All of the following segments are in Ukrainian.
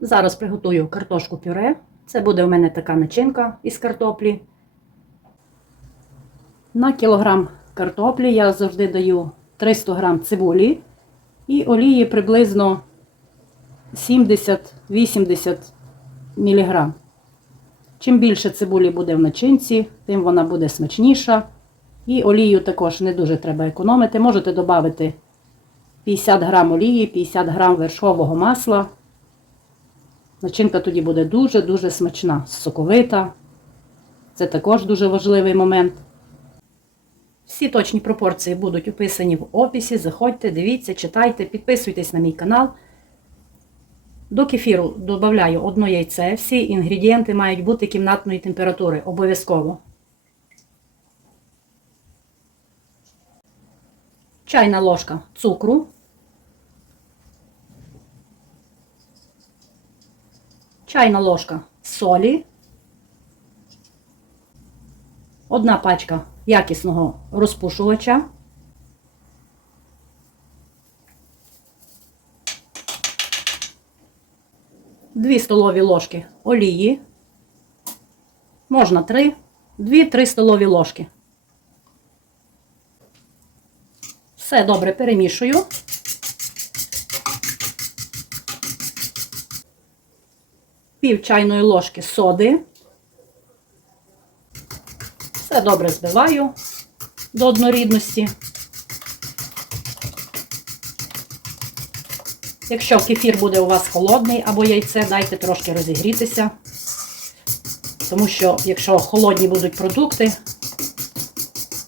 Зараз приготую картошку пюре. Це буде у мене така начинка із картоплі. На кілограм картоплі я завжди даю 300 грам цибулі і олії приблизно 70-80 мг. Чим більше цибулі буде в начинці, тим вона буде смачніша. І олію також не дуже треба економити. Можете додати 50 грам олії, 50 грам вершкового масла. Начинка тоді буде дуже-дуже смачна, соковита. Це також дуже важливий момент. Всі точні пропорції будуть описані в описі. Заходьте, дивіться, читайте, підписуйтесь на мій канал. До кефіру додаю одно яйце. Всі інгредієнти мають бути кімнатної температури. Обов'язково. Чайна ложка цукру. Чайна ложка солі. Одна пачка якісного розпушувача. Дві столові ложки олії. Можна три, дві-три столові ложки. Все добре перемішую. Пів чайної ложки соди. Все добре збиваю до однорідності. Якщо кефір буде у вас холодний або яйце, дайте трошки розігрітися. Тому що, якщо холодні будуть продукти,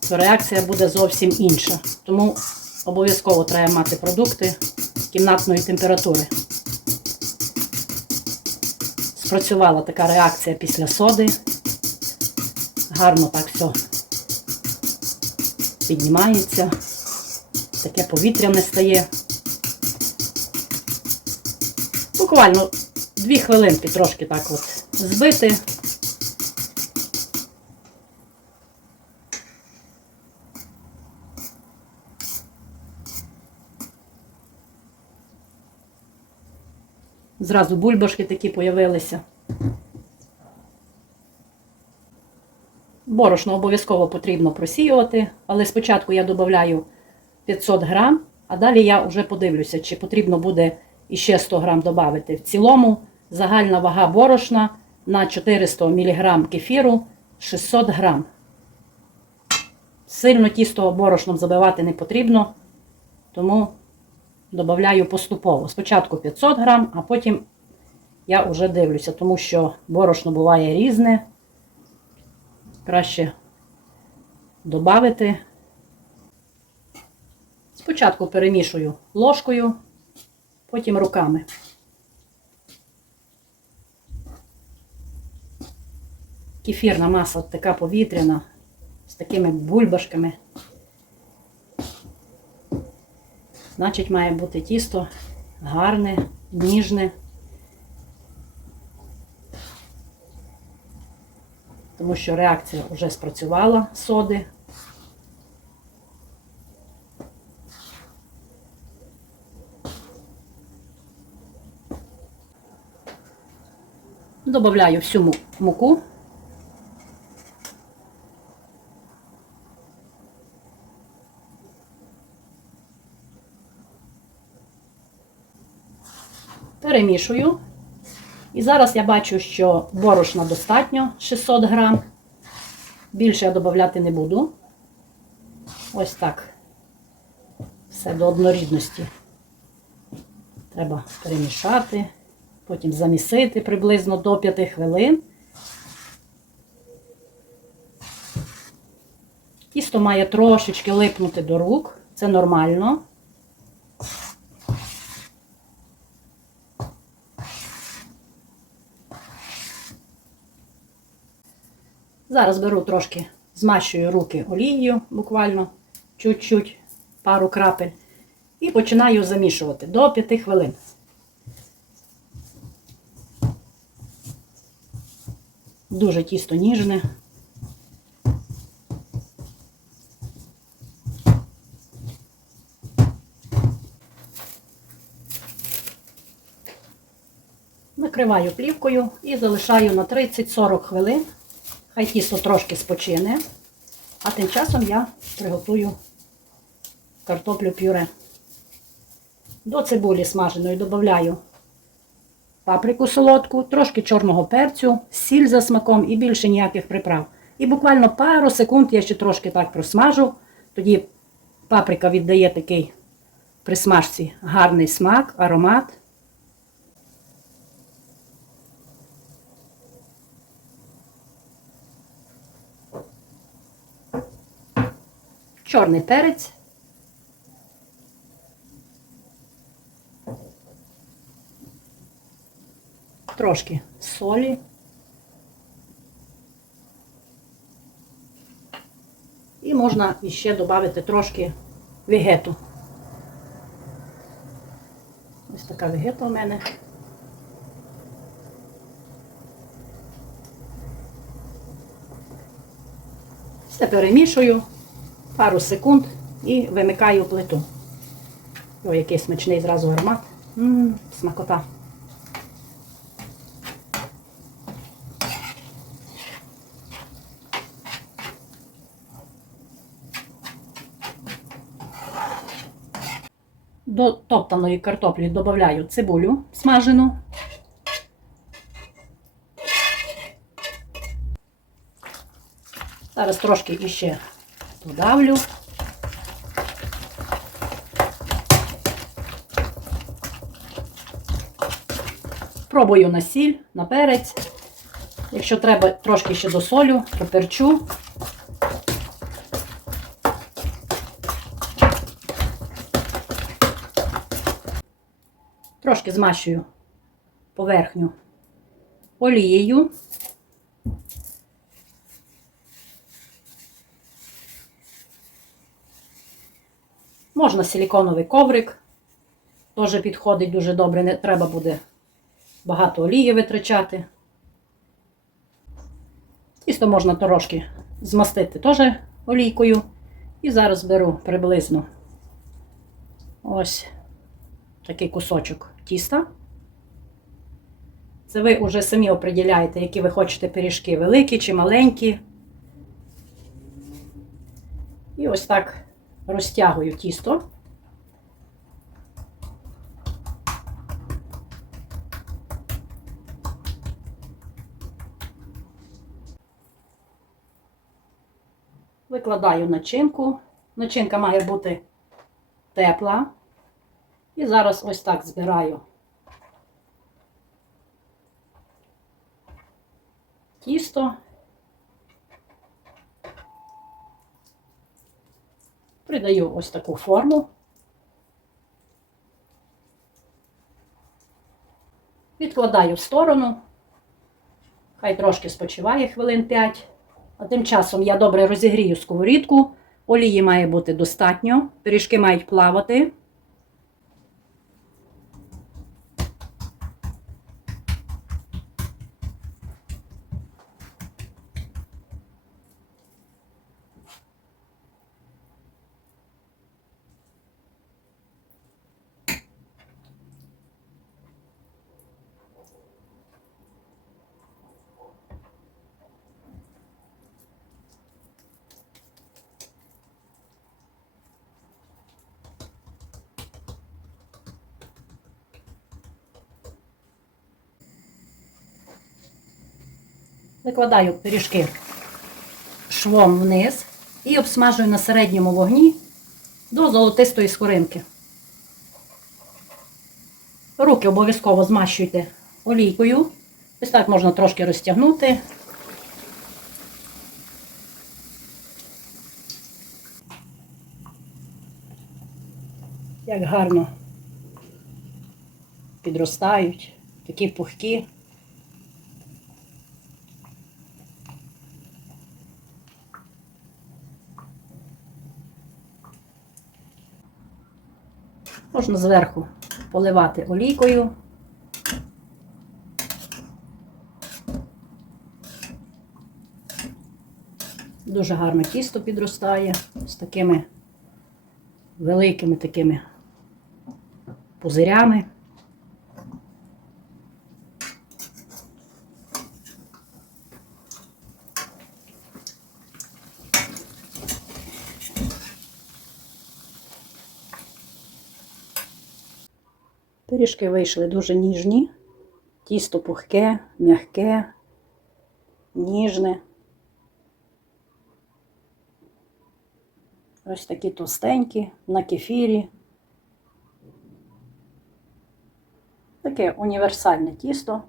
то реакція буде зовсім інша. Тому обов'язково треба мати продукти кімнатної температури. Спрацювала така реакція після соди. Гарно так все піднімається, таке повітряне стає. Буквально дві хвилинки трошки так от збити. Зразу бульбашки такі появилися. Борошно обов'язково потрібно просіювати, але спочатку я додаю 500 грам, а далі я вже подивлюся, чи потрібно буде іще 100 грам додати. В цілому загальна вага борошна на 400 мг кефіру 600 грам. Сильно тісто борошном забивати не потрібно, тому додаю поступово. Спочатку 500 грам, а потім я вже дивлюся, тому що борошно буває різне. Краще додати. Спочатку перемішую ложкою, потім руками. Кефірна маса така повітряна, з такими бульбашками. Значить, має бути тісто гарне, ніжне. Тому що реакція вже спрацювала соди. Добавляю всю муку. Перемішую. І зараз я бачу, що борошна достатньо 600 грам. Більше я додати не буду. Ось так. Все до однорідності. Треба перемішати, потім замісити приблизно до 5 хвилин. Тісто має трошечки липнути до рук, це нормально. Зараз беру трошки, змащую руки олією, буквально чуть-чуть, пару крапель, і починаю замішувати до 5 хвилин. Дуже тісто ніжне. Накриваю плівкою і залишаю на 30-40 хвилин. Хай тісто трошки спочине. А тим часом я приготую картоплю пюре. До цибулі смаженої додаю паприку солодку, трошки чорного перцю, сіль за смаком і більше ніяких приправ. І буквально пару секунд я ще трошки так просмажу. Тоді паприка віддає такий при смажці гарний смак, аромат. Чорний перець. Трошки солі. І можна ще додати трошки вегету. Ось така вегета у мене. Все перемішую пару секунд і вимикаю плиту. Ой, який смачний зразу аромат. М, смакота. До топтаної картоплі додаю цибулю смажену. Зараз трошки іще додавлю. Пробую на сіль, на перець. Якщо треба трошки ще досолю, поперчу. Трошки змащую поверхню олією. Можна силіконовий коврик, теж підходить дуже добре, не треба буде багато олії витрачати. Тісто можна трошки змастити теж олійкою. І зараз беру приблизно ось такий кусочок тіста. Це ви вже самі оприділяєте, які ви хочете пиріжки, великі чи маленькі. І ось так розтягую тісто. Викладаю начинку. Начинка має бути тепла. І зараз ось так збираю тісто. Придаю ось таку форму. Відкладаю в сторону. Хай трошки спочиває хвилин 5. А тим часом я добре розігрію сковорідку. Олії має бути достатньо. Пиріжки мають плавати. Викладаю пиріжки швом вниз і обсмажую на середньому вогні до золотистої скоринки. Руки обов'язково змащуйте олійкою. Ось так можна трошки розтягнути. Як гарно підростають, такі пухкі. Можна зверху поливати олійкою. Дуже гарно тісто підростає з такими великими такими пузирями. Пиріжки вийшли дуже ніжні. Тісто пухке, м'яке, ніжне. Ось такі товстенькі на кефірі. Таке універсальне тісто.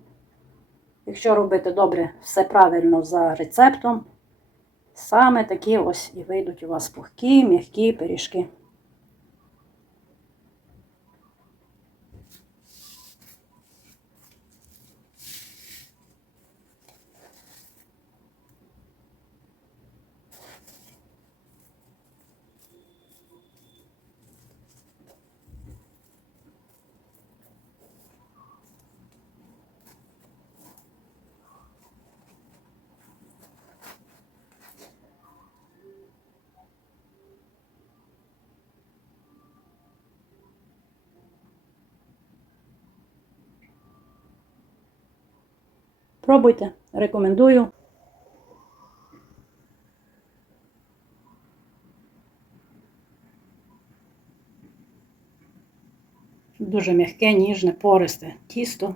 Якщо робити добре все правильно за рецептом, саме такі ось і вийдуть у вас пухкі, м'які пиріжки. Пробуйте, рекомендую. Дуже м'яке, ніжне, пористе тісто.